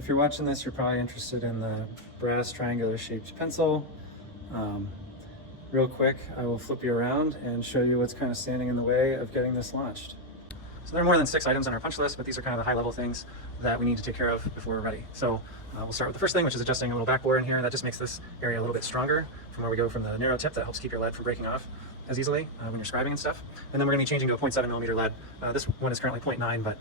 if you're watching this, you're probably interested in the brass triangular shaped pencil. Real quick, I will flip you around and show you what's kind of standing in the way of getting this launched. So there are more than 6 items on our punch list, but these are kind of the high level things that we need to take care of before we're ready. So we'll start with the first thing, which is adjusting a little backbore in here. That just makes this area a little bit stronger from where we go from the narrow tip. That helps keep your lead from breaking off as easily when you're scribing and stuff. And then we're going to be changing to a 0.7 millimeter lead. This one is currently 0.9, but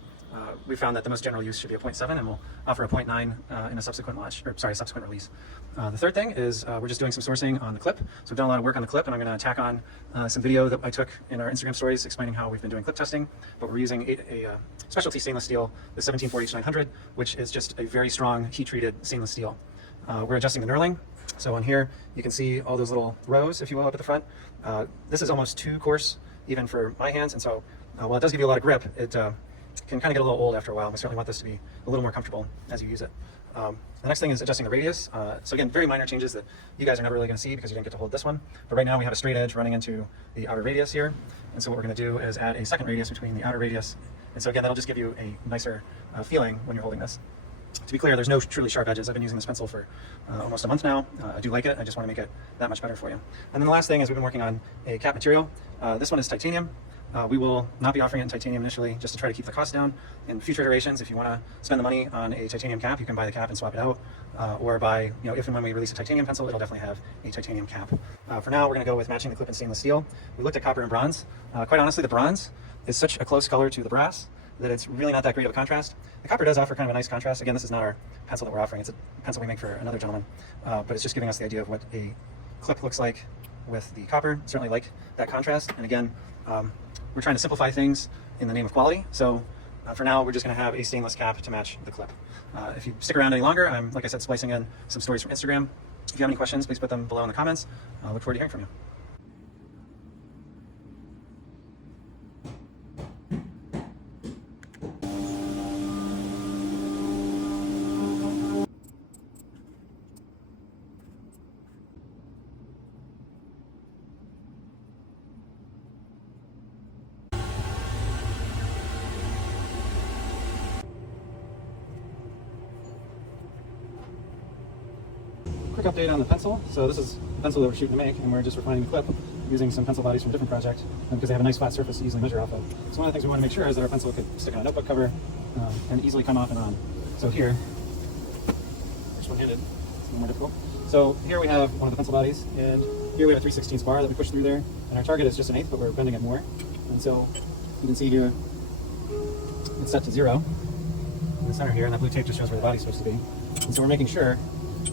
we found that the most general use should be a 0.7, and we'll offer a 0.9 in a subsequent launch, or sorry, subsequent release. The third thing is we're just doing some sourcing on the clip. So we've done a lot of work on the clip, and I'm going to tack on some video that I took in our Instagram stories explaining how we've been doing clip testing. But we're using a specialty stainless steel, the 1740H900, which is just a very strong heat-treated stainless steel. We're adjusting the knurling. So on here, you can see all those little rows, if you will, up at the front. This is almost too coarse, even for my hands, and so while it does give you a lot of grip, it can kind of get a little old after a while. We certainly want this to be a little more comfortable as you use it. The next thing is adjusting the radius. So again, very minor changes that you guys are never really going to see because you didn't get to hold this one. But right now we have a straight edge running into the outer radius here. And so what we're going to do is add a second radius between the outer radius. And so again, that'll just give you a nicer feeling when you're holding this. To be clear, there's no truly sharp edges. I've been using this pencil for almost a month now. I do like it. I just want to make it that much better for you. And then the last thing is we've been working on a cap material. This one is titanium. We will not be offering it in titanium initially, just to try to keep the cost down. In future iterations, if you want to spend the money on a titanium cap, you can buy the cap and swap it out, or buy, if and when we release a titanium pencil, it'll definitely have a titanium cap. For now, we're going to go with matching the clip in stainless steel. We looked at copper and bronze. Quite honestly, the bronze is such a close color to the brass that it's really not that great of a contrast. The copper does offer kind of a nice contrast. Again, this is not our pencil that we're offering. It's a pencil we make for another gentleman, but it's just giving us the idea of what a clip looks like with the copper. Certainly like that contrast. And again, we're trying to simplify things in the name of quality. So for now, we're just going to have a stainless cap to match the clip. If you stick around any longer, I'm, like I said, splicing in some stories from Instagram. If you have any questions, please put them below in the comments. I look forward to hearing from you. Quick update on the pencil. So this is the pencil that we're shooting to make, and we're just refining the clip using some pencil bodies from a different project because they have a nice flat surface to easily measure off of. So one of the things we want to make sure is that our pencil could stick on a notebook cover and easily come off and on. So here, first one-handed, it's a little more difficult. So here we have one of the pencil bodies, and here we have a 3/16 bar that we push through there, and our target is just an 1/8, but we're bending it more. And so you can see here, it's set to 0 in the center here, and that blue tape just shows where the body's supposed to be. And so we're making sure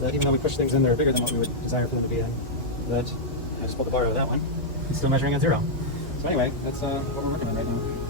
that even though we push things in that are bigger than what we would desire for them to be in, that I just pulled the bar out of that one, it's still measuring at 0. So anyway, that's what we're working on right now.